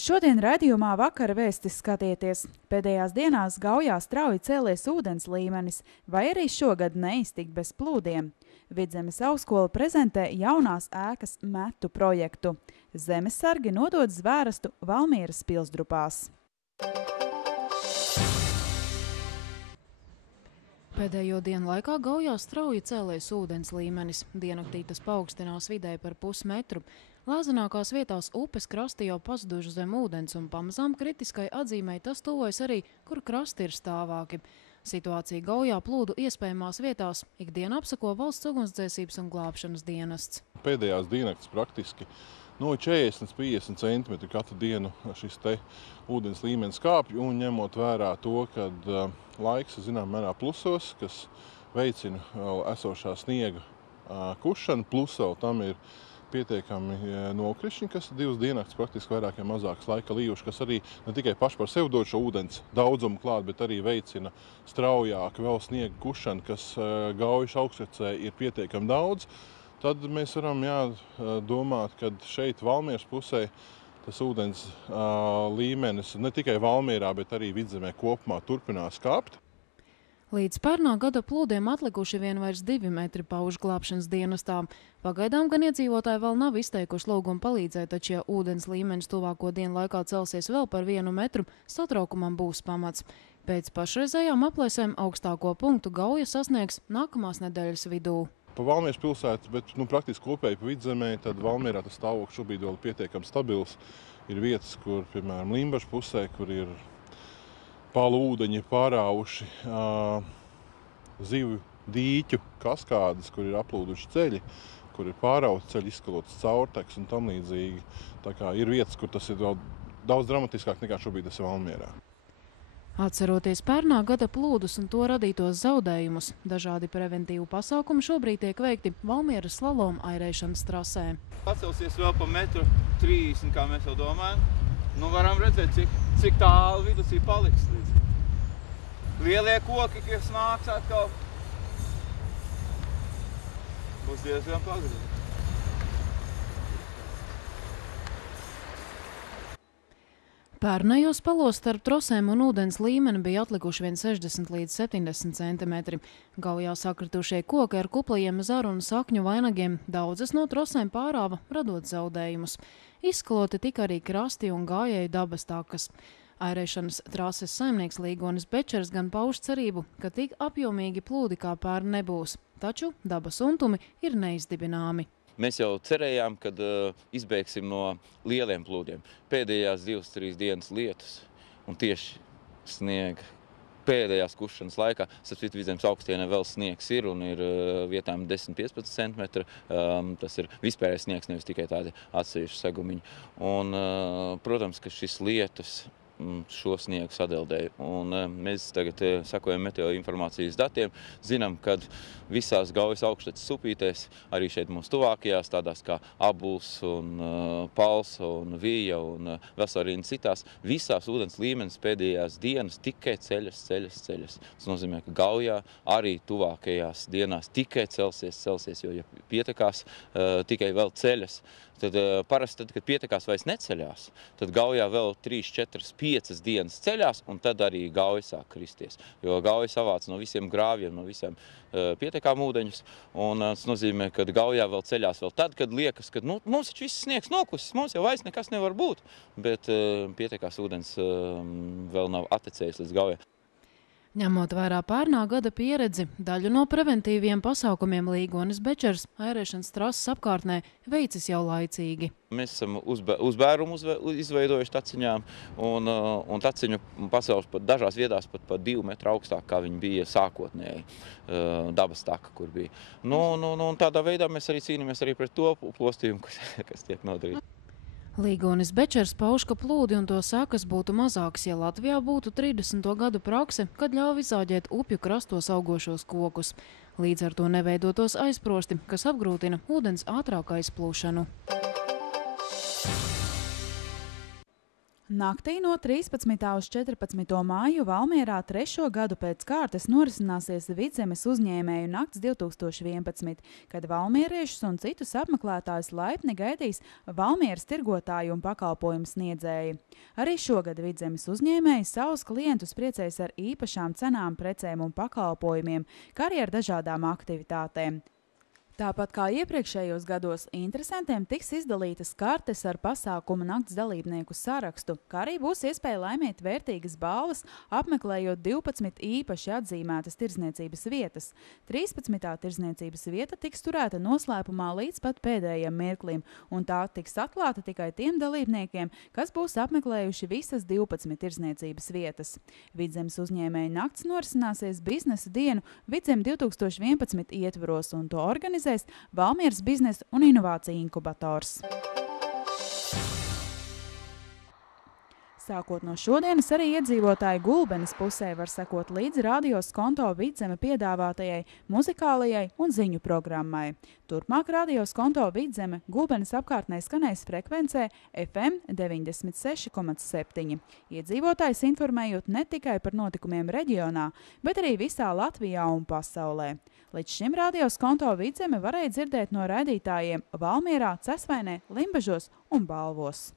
Šodien raidījumā vakara vēstis skatieties. Pēdējās dienās Gaujā strauji cēlies ūdens līmenis, vai arī šogad neiztikt bez plūdiem. Vidzemes augstskola prezentē jaunās ēkas metu projektu. Zemesargi nodod zvērestu Valmieras pilsdrupās. Pēdējo dienu laikā Gaujā strauji cēlies ūdens līmenis. Diennaktī tas paaugstinās vidēji par pusmetru. Lēzenākās vietās upes krasti jau pazuduši zem ūdens un pamazām kritiskai atzīmei tas tuvojas arī, kur krasti ir stāvāki. Situācija Gaujā plūdu iespējamās vietās ikdienu apsako Valsts ugunsdzēsības un glābšanas dienests. Pēdējās diennakts praktiski no 40 līdz 50 centimetri katru dienu šis te ūdens līmenis kāpj, un ņemot vērā to, kad laiks zinām mērā plusos, kas veicina esošā sniega kušanu, plus vēl tam ir pietiekami nokrišņi, kas divas diennakts praktiski vairāk vai mazākas laika lījuši, kas arī ne tikai paši par sevi dod šo ūdens daudzumu klāt, bet arī veicina straujāku vēl sniega kušanu, kas Gaujas augstrecē ir pietiekami daudz. Tad mēs varam domāt, ka šeit Valmieras pusē tas ūdens līmenis ne tikai Valmierā, bet arī Vidzemē kopumā turpinās kāpt. Līdz pērnā gada plūdiem atlikuši vien vairs 2 metri paužu glābšanas dienestā. Pagaidām gan iedzīvotāji vēl nav izteikuši lūgumu palīdzēt, taču, ja ūdens līmenis tuvāko dienu laikā celsies vēl par 1 metru, satraukumam būs pamats. Pēc pašreizējām aplēsēm augstāko punktu Gauja sasniegs nākamās nedēļas vidū. Pa Valmieras pilsētu, bet praktiski kopēji pa Vidzemē, tad Valmierā tas stāvoklis šobrīd vēl pietiekami stabils. Ir vietas, kur, piemēram, Limbažu pusē, kur ir palu ūdeņi pārāvuši zivju dīķu kaskādes, kur ir aplūduši ceļi, kur ir pārauti ceļi, izskalotas caurteks un tam līdzīgi. Tā kā ir vietas, kur tas ir vēl daudz dramatiskāk nekā šobrīd tas ir Valmierā. Atceroties pērnā gada plūdus un to radītos zaudējumus, dažādi preventīvu pasākumi šobrīd tiek veikti Valmieras slaloma airēšanas trasē. Pacelsies vēl pa 1,30 m, kā mēs jau domājam. Nu, varam redzēt, cik tālu vidusī paliks līdz. Lielie koki, kas nāks atkal, būs diezgan pagrīdi. Pērnējos palos starp trosēm un ūdens līmeni bija atlikuši vien 60 līdz 70 centimetri. Gaujā sakritušie koki ar kuplajiem zaru un sakņu vainagiem daudzas no trosēm pārāva, radot zaudējumus. Izskaloti tika arī krasti un gājēju dabas takas. Airēšanas trases saimnieks Līgonis Bečers gan pauž cerību, ka tik apjomīgi plūdi kā pērn nebūs, taču dabas untumi ir neizdibināmi. Mēs jau cerējām, kad izbēgsim no lieliem plūdiem. Pēdējās 2-3 dienas lietus un tieši sniega pēdējās kušanas laikā. Starp Vidzemes augstienē vēl sniegs ir un ir vietām 10-15 centimetri. Tas ir vispārējais sniegs, nevis tikai tādi atsevišķi segumiņi. Un, protams, ka šis lietus šo sniegu sadeldēja. Un mēs tagad sakojam meteoinformācijas datiem, zinām, ka visās Gaujas augšteces upītēs, arī šeit mums tuvākajās, tādās kā Abuls un Pals un Vija un Veselrīna citās, visās ūdens līmenis pēdējās dienas tikai ceļas. Tas nozīmē, ka Gaujā arī tuvākajās dienās tikai celsies, jo ja pietekās tikai vēl ceļas, tad parasti, kad pietekās vairs neceļās, tad Gaujā vēl 3, 4, 5 dienas ceļās, un tad arī Gauja sāk kristies. Jo Gauja savāc no visiem grāvjiem, no visiem pietekām ūdeņus, un tas nozīmē, ka Gaujā vēl ceļās vēl tad, kad liekas, ka mums taču viss sniegs nokusis, mums jau vairs nekas nevar būt, bet pietekās ūdens vēl nav atecējis līdz Gaujai. Ņemot vērā pērnā gada pieredzi, daļu no preventīviem pasākumiem Līgonis Bečers airēšanas trases apkārtnē veicis jau laicīgi. Mēs esam uzbērumu izveidojuši taciņām, un taciņu pacēluši pat dažās vietās pat 2 metru augstāk, kā viņi bija sākotnēji dabas taka, kur bija. Un tādā veidā mēs arī cīnāmies arī pret to postījumu, kas tiek nodarīts. Līgonis Bečers pauž, ka plūdi un to sekas būtu mazāks, ja Latvijā būtu 30. gadu prakse, kad ļauj izauģēt upju krastos augošos kokus. Līdz ar to neveidotos aizprosti, kas apgrūtina ūdens ātrāku aizplūšanu. Naktī no 13. uz 14. māju Valmierā 3. gadu pēc kārtas norisināsies Vidzemes uzņēmēju nakts 2011, kad valmieriešus un citus apmeklētājus laipni gaidīs Valmieras tirgotāju un pakalpojumu sniedzēji. Arī šogad Vidzemes uzņēmēji savus klientus priecēs ar īpašām cenām, precēm un pakalpojumiem, kā arī ar dažādām aktivitātēm. Tāpat kā iepriekšējos gados, interesantiem tiks izdalītas kartes ar pasākuma nakts dalībnieku sarakstu, kā arī būs iespēja laimēt vērtīgas balvas, apmeklējot 12 īpaši atzīmētas tirdzniecības vietas. 13. tirdzniecības vieta tiks turēta noslēpumā līdz pat pēdējiem mirklim, un tā tiks atklāta tikai tiem dalībniekiem, kas būs apmeklējuši visas 12 tirdzniecības vietas. Vidzemes uzņēmēju nakts norisināsies biznesa dienu Vidzem 2011 ietvaros, un to organizē Valmieras biznesa un inovāciju inkubators. Sākot no šodienas, arī iedzīvotāji Gulbenes pusē var sekot līdzi Radio Skonto Vidzeme piedāvātajai muzikālajai un ziņu programmai. Turpmāk Radio Skonto Vidzeme Gulbenes apkārtnē skanēs frekvencē FM 96,7. Iedzīvotājs informējot ne tikai par notikumiem reģionā, bet arī visā Latvijā un pasaulē. Līdz šim Radio Skonto Vidzeme varēja dzirdēt no raidītājiem Valmierā, Cesvainē, Limbažos un Balvos.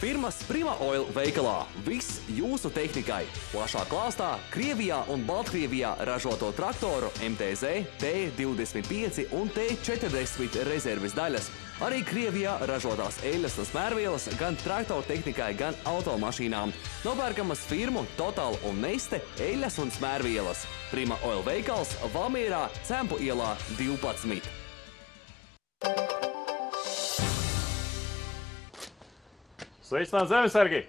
Firmas Prima Oil veikalā viss jūsu tehnikai. Plašā klāstā Krievijā un Baltkrievijā ražoto traktoru MTZ, T25 un T40 rezerves daļas. Arī Krievijā ražotās eļļas un smērvielas gan traktoru tehnikai, gan automašīnām. Nopērkamas firmu Total un Neste eļļas un smērvielas. Prima Oil veikals Valmierā, Cempu ielā 12. Sveicināt zemesargi!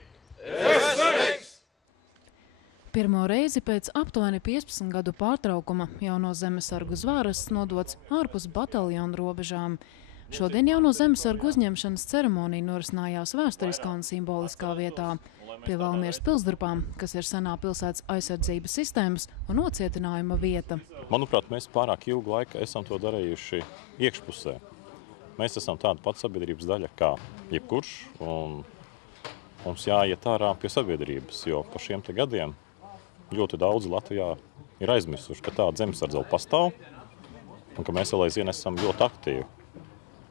Pirmo reizi pēc aptuveni 15 gadu pārtraukuma jauno zemesargu zvāras nodots ārpus bataljonu robežām. Šodien jauno zemesargu uzņemšanas ceremonija norisinājās vēsturiskā un simboliskā vietā pie Valmieras pilsdurpām, kas ir senā pilsētas aizsardzības sistēmas un nocietinājuma vieta. Manuprāt, mēs pārāk ilgu laiku esam to darījuši iekšpusē. Mēs esam tāda pati sabiedrības daļa kā jebkurš, un mums jāiet ārā pie sabiedrības, jo pa šiem te gadiem ļoti daudz Latvijā ir aizmirsuši, ka tāda zemesardze vēl pastāv un ka mēs vēl aizvien esam ļoti aktīvi.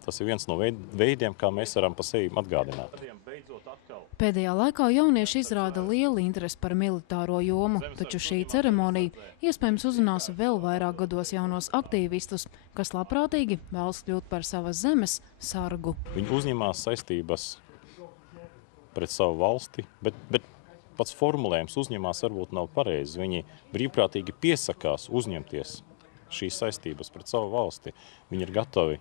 Tas ir viens no veidiem, kā mēs varam pa sevi atgādināt. Pēdējā laikā jaunieši izrāda lielu interesi par militāro jomu, taču šī ceremonija iespējams uzrunās vēl vairāk gados jaunos aktīvistus, kas labprātīgi vēlas kļūt par savas zemes sargu. Viņi uzņemās saistības pret savu valsti, bet pats formulējums uzņemās varbūt nav pareizi. Viņi brīvprātīgi piesakās uzņemties šīs saistības pret savu valsti. Viņi ir gatavi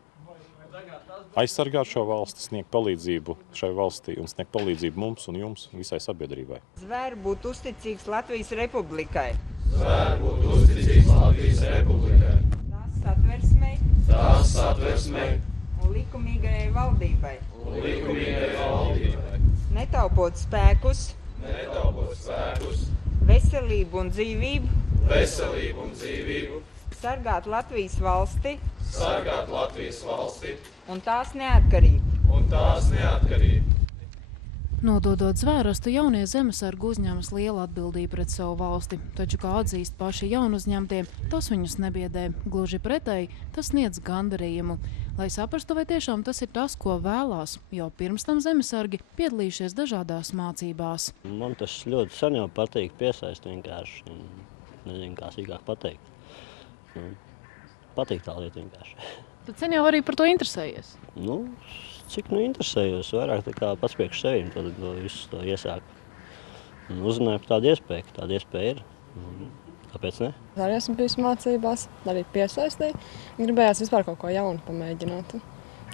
aizsargāt šo valsti, sniegt palīdzību šai valstī un sniegt palīdzību mums un jums, visai sabiedrībai. Zvēr būt uzticīgs Latvijas Republikai. Zvēr būt uzticīgs Latvijas Republikai. Tās satversmei. Un likumīgajai valdībai. Netaupot spēkus. Veselību un dzīvību. Sargāt Latvijas valsti. Un tās neatkarību. Nododot zvērstu, jaunie zemesargi uzņemas lielu atbildību pret savu valsti, taču, kā atzīst paši jaunuzņemtie, tas viņus nebiedē. Gluži pretēji, tas sniedz gandarījumu. Lai saprastu, vai tiešām tas ir tas, ko vēlās, jo pirms tam zemesargi piedalījušies dažādās mācībās. Man tas ļoti sen jau patīk, piesaist vienkārši. Nezinu, kā sīkāk pateikt. Patīk tā lieta vienkārši. Tad sen jau arī par to interesējies? Cik interesējos, vairāk tā kā pats priekš sevim, tad visu to iesāku. Uzzināju par tādu iespēju, ka tāda iespēja ir. Kāpēc ne? Arī esmu bijis mācībās, arī piesaistīju. Gribējās vispār kaut ko jaunu pamēģināt.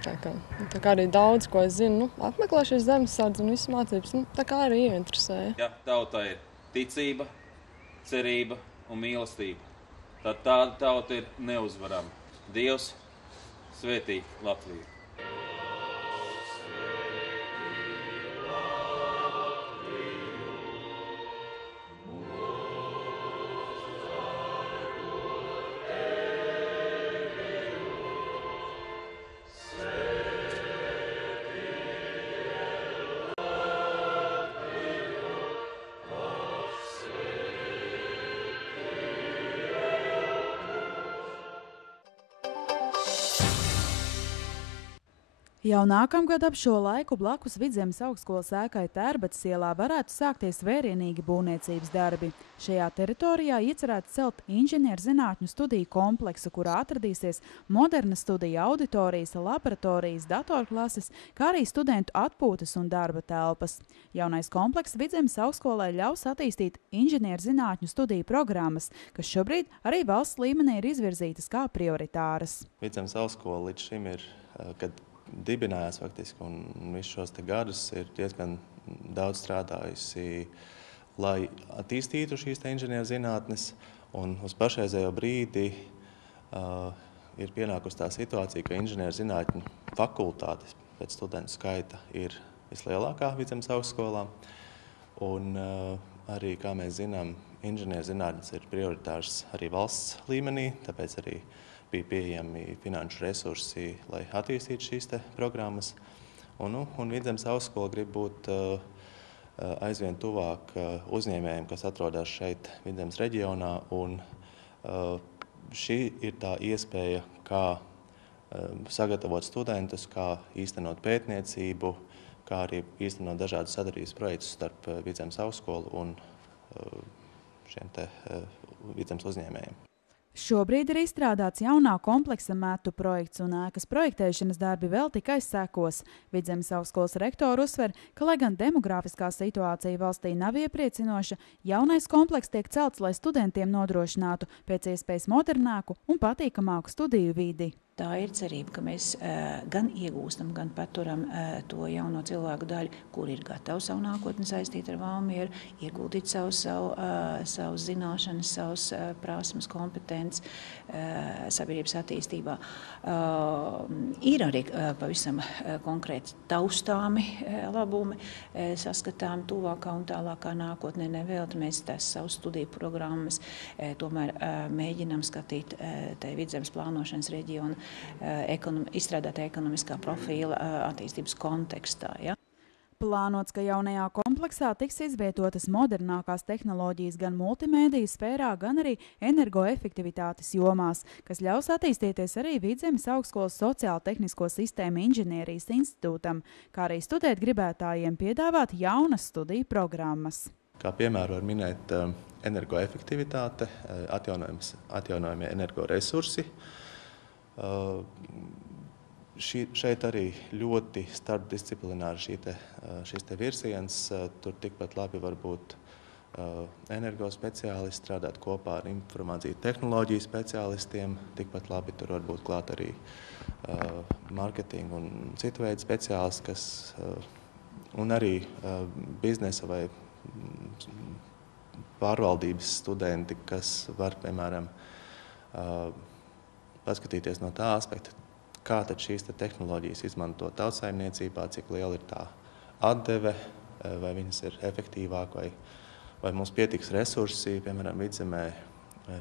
Tā kā arī daudz, ko es zinu, apmeklē šīs zemesardze un visas mācības, tā kā arī ieinteresēja. Ja tauta ir ticība, cerība un mīlestība, tad tāda tauta ir neuzvarama. Dievs svētī Latviju! Jau nākamgad ap šo laiku blakus Vidzemes augstskolas ēkai Tērbatas ielā varētu sākties vērienīgi būvniecības darbi. Šajā teritorijā iecerēts celt inženierzinātņu studiju kompleksu, kurā atradīsies moderna studija auditorijas, laboratorijas, datorklases, kā arī studentu atpūtas un darba telpas. Jaunais komplekss Vidzemes augstskolai ļaus attīstīt inženierzinātņu studiju programmas, kas šobrīd arī valsts līmenī ir izvirzītas kā prioritāras. Vidzemes augstskola līdz šim ir, kad dibinājās faktiski un visus šos gadus ir diezgan daudz strādājusi, lai attīstītu šīs inženierzinātnes, un uz pašreizējo brīdi ir pienākusi tā situācija, ka inženierzinātņu fakultātes pēc studentu skaita ir vislielākā Vidzemes augstskolā, un arī, kā mēs zinām, inženierzinātnes ir prioritārs arī valsts līmenī, tāpēc arī bija pieejami finanšu resursi, lai attīstītu šīs programmas. Un Vidzemes augstskola grib būt aizvien tuvāk uzņēmējiem, kas atrodas šeit Vidzemes reģionā. Un šī ir tā iespēja, kā sagatavot studentus, kā īstenot pētniecību, kā arī īstenot dažādus sadarbības projektus starp Vidzemes augstskolu un šiem Vidzemes uzņēmējiem. Šobrīd ir izstrādāts jaunā kompleksa metu projekts un ēkas projektēšanas darbi vēl tikai sekos. Vidzemes augstskolas rektori uzsver, ka, lai gan demografiskā situācija valstī nav iepriecinoša, jaunais komplekss tiek celts, lai studentiem nodrošinātu pēc iespējas modernāku un patīkamāku studiju vidi. Tā ir cerība, ka mēs gan iegūstam, gan paturam to jauno cilvēku daļu, kur ir gatavu savu nākotni saistīt ar Valmieru, ieguldīt savu zināšanas, savus prasmes, kompetences sabiedrības attīstībā. Ir arī pavisam konkrēti taustāmi labumi, saskatām tuvākā un tālākā nākotnē. Nevēlti mēs tās savus studiju programmas tomēr mēģinām skatīt tai Vidzemes plānošanas reģiona izstrādātā ekonomiskā profila attīstības kontekstā. Ja? Plānots, ka jaunajā kompleksā tiks izvietotas modernākās tehnoloģijas gan multimēdiju sfērā, gan arī energoefektivitātes jomās, kas ļaus attīstīties arī Vidzemes augstskolas sociālo-tehnisko sistēmu inženierijas institūtam, kā arī studēt gribētājiem piedāvāt jaunas studiju programmas. Kā piemēru var minēt energoefektivitāte, atjaunojamie energoresursi. Šeit arī ļoti starpdisciplināri šis virziens. Tur tikpat labi var būt energospeciālisti, strādāt kopā ar informāciju tehnoloģiju speciālistiem. Tikpat labi tur var būt klāt arī marketinga un citu veidu speciālisti, un arī biznesa vai pārvaldības studenti, kas var, piemēram, paskatīties no tā aspekta, kā tad šīs tehnoloģijas izmanto tautsaimniecībā, cik liela ir tā atdeve, vai viņas ir efektīvāk, vai mums pietiks resursi, piemēram, Vidzemē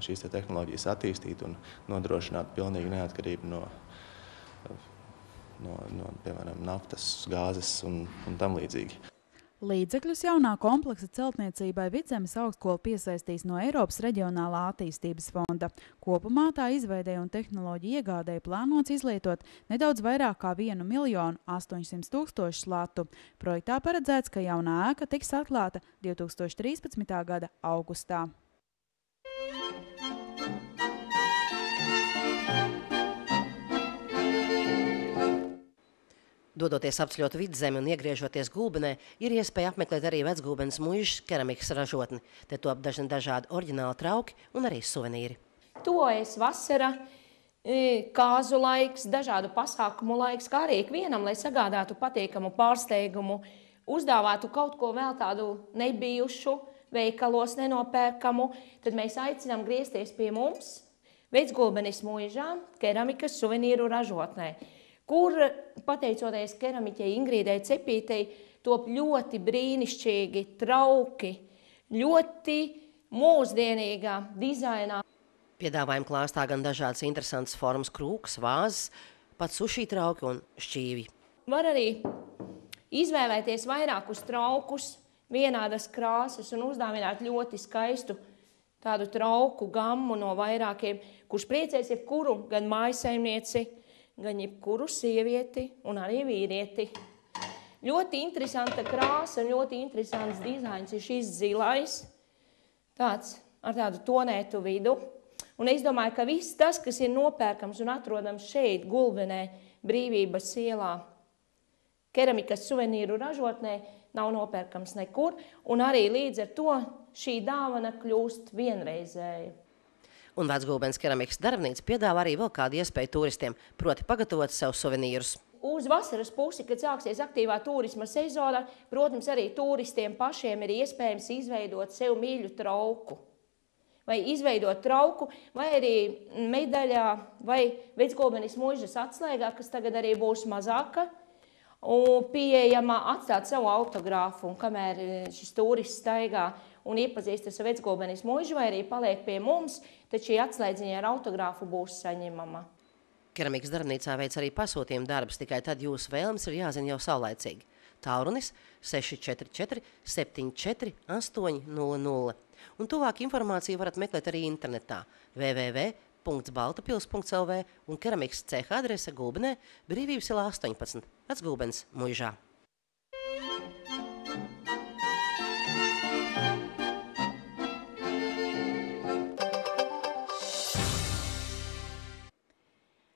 šīs tehnoloģijas attīstīt un nodrošināt pilnīgu neatkarību no piemēram, naftas, gāzes un tam līdzīgi. Līdzekļus jaunā kompleksa celtniecībai Vidzemes augstskola piesaistīs no Eiropas reģionālā attīstības fonda. Kopumā tā izveidē un tehnoloģiju iegādēji plānots izlietot nedaudz vairāk kā 1 800 000 latu. Projektā paredzēts, ka jaunā ēka tiks atklāta 2013. gada augustā. Dodoties apceļot Vidzemi un iegriežoties Gulbenē, ir iespēja apmeklēt arī Vecgulbenes muižas keramikas ražotni. Te top dažādi oriģināli trauki un arī suvenīri. Tuvojas vasara, kāzu laiks, dažādu pasākumu laiks, kā arī ikvienam, lai sagādātu patīkamu pārsteigumu, uzdāvātu kaut ko vēl tādu nebijušu, veikalos nenopērkamu, tad mēs aicinām griezties pie mums Vecgulbenes muižā keramikas suvenīru ražotnē, kur, pateicoties keramiķei Ingrīdai Cepītei, top ļoti brīnišķīgi trauki, ļoti mūsdienīgā dizainā. Piedāvājuma klāstā gan dažādas interesantas formas krūkas, vāzes, pat suši trauki un šķīvi. Var arī izvēlēties vairākus traukus, vienādas krāsas un uzdāvināt ļoti skaistu tādu trauku gammu no vairākiem, kurš priecēs jebkuru gan mājasaimnieci, gan jebkuru sievieti un arī vīrieti. Ļoti interesanta krāsa un ļoti interesants dizains ir šis zilais, tāds ar tādu tonētu vidu. Un es domāju, ka viss tas, kas ir nopērkams un atrodams šeit, Gulbenē, Brīvības ielā, keramikas suvenīru ražotnē, nav nopērkams nekur, un arī līdz ar to šī dāvana kļūst vienreizēja. Un Vecgulbenes keramikas darbnīca piedāvā arī vēl kādu iespēju turistiem, proti pagatavot sev suvenīrus. Uz vasaras pusi, kad sāksies aktīvā turisma sezona, protams, arī turistiem pašiem ir iespējams izveidot sev mīļu trauku. Vai izveidot trauku, vai arī medaļā, vai Vecgulbenes muižas atslēgā, kas tagad arī būs mazāka, un pieejamā atstāt savu autogrāfu, un kamēr šis turists staigā un iepazīstas ar Vecgulbenes muižu, vai arī paliek pie mums, tad šī atslēdziņa ar autogrāfu būs saņemama. Keramikas darbnīcā veic arī pasūtījuma darbs, tikai tad jūsu vēlmes ir jāzina jau saulaicīgi. Tālrunis 644 74 800. Un tuvāk informāciju varat meklēt arī internetā www.baltapils.lv un keramikas ceha adrese Gulbenē, Brīvības ielā 18, Vecgulbenes muižā.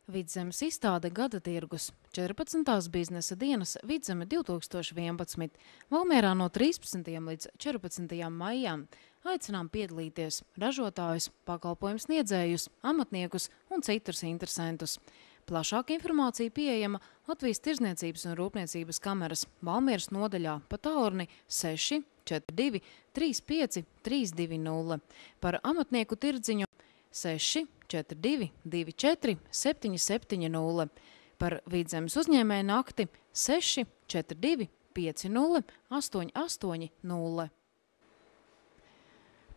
Vidzemes izstāde Gada tirgus, 14. biznesa dienas Vidzeme 2011, Valmierā no 13. līdz 14. maijām. Aicinām piedalīties ražotājus, pakalpojumu sniedzējus, amatniekus un citus interesantus. Plašāka informācija pieejama Latvijas Tirdzniecības un Rūpniecības kameras Valmieras nodaļā pa tālruni 642 35 320, par amatnieku tirdziņu 642 24 770, par Vidzemes uzņēmēju nakti 642 50 880.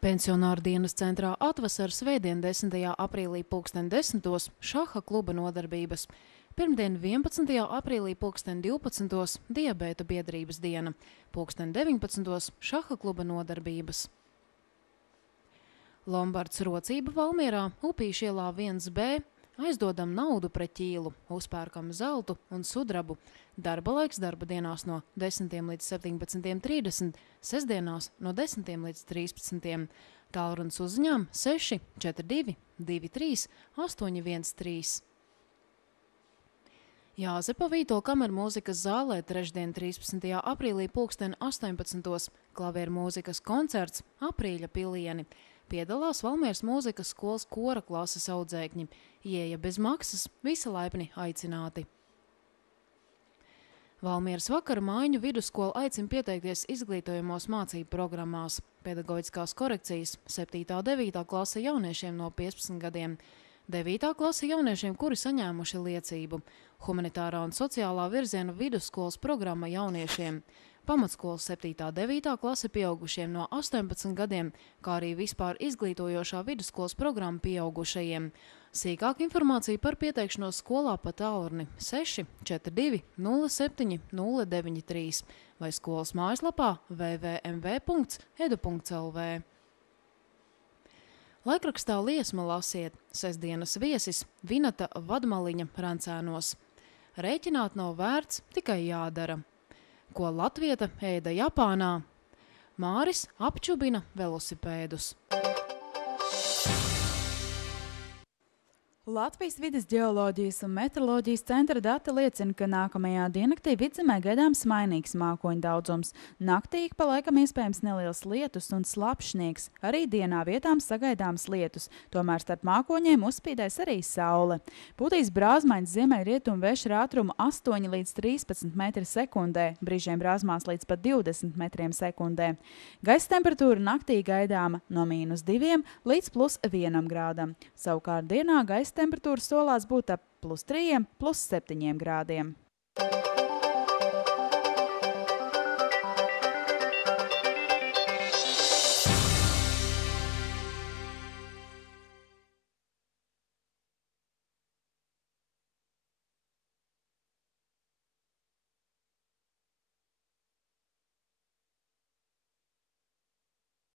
Pensionāru dienas centrā atvasar svētdien 10. aprīlī 10:10 šaha kluba nodarbības. Pirmdien 11. aprīlī 12:12 diabēta biedrības diena, 19:00 šaha kluba nodarbības. Lombards rocība Valmierā, Upīšu ielā 1B, aizdodam naudu pret ķīlu, uzpērkam zeltu un sudrabu. Darba laiks darba dienās no 10 līdz 17:30, sestdienās no 10 līdz 13. Tālrunis uzziņām 642 23 813. Jāzepa Vītola kameru mūzikas zālē trešdien 13. aprīlī 18:00 klavieru mūzikas koncerts Aprīļa pilieni. Piedalās Valmieras mūzikas skolas kora klases audzēkņi. Ieeja bez maksas, visi laipni aicināti. Valmieras vakara mājiņu vidusskola aicina pieteikties izglītojamos mācību programmās. Pedagoģiskās korekcijas 7. un 9. klase jauniešiem no 15 gadiem. 9. klase jauniešiem, kuri saņēmuši liecību. Humanitārā un sociālā virziena vidusskolas programma jauniešiem. Pamatskolas 7. un 9. klase pieaugušiem no 18 gadiem, kā arī vispār izglītojošā vidusskolas programma pieaugušajiem. Sīkāk informācija par pieteikšanos skolā pa tālruni 642 07 093 vai skolas mājaslapā www.edu.lv. Laikrakstā Liesma lasiet, sestdienas viesis Vinata Vadmaliņa Rancēnos. Rēķināt nav vērts, tikai jādara. Ko latvieta ēda Japānā? Māris apčubina velosipēdus. Latvijas vides ģeoloģijas un meteoroloģijas centra dati liecina, ka nākamajā diennaktī Vidzemē gaidāms mainīgs mākoņu daudzums. Naktī ik pa laikam iespējams neliels lietus un slapjš sniegs. Arī dienā vietām sagaidāms lietus, tomēr starp mākoņiem uzspīdēs arī saule. Pūtīs brāzmaiņas ziemeļrietumu vēju ar ātrumu 8 līdz 13 metri sekundē, brīžiem brāzmās līdz pat 20 metriem sekundē. Gaisa temperatūra naktī gaidāma no -2 līdz +1 grādam. Savukārt dienā gaisa temperatūra solās būt ap +3, +7 grādiem.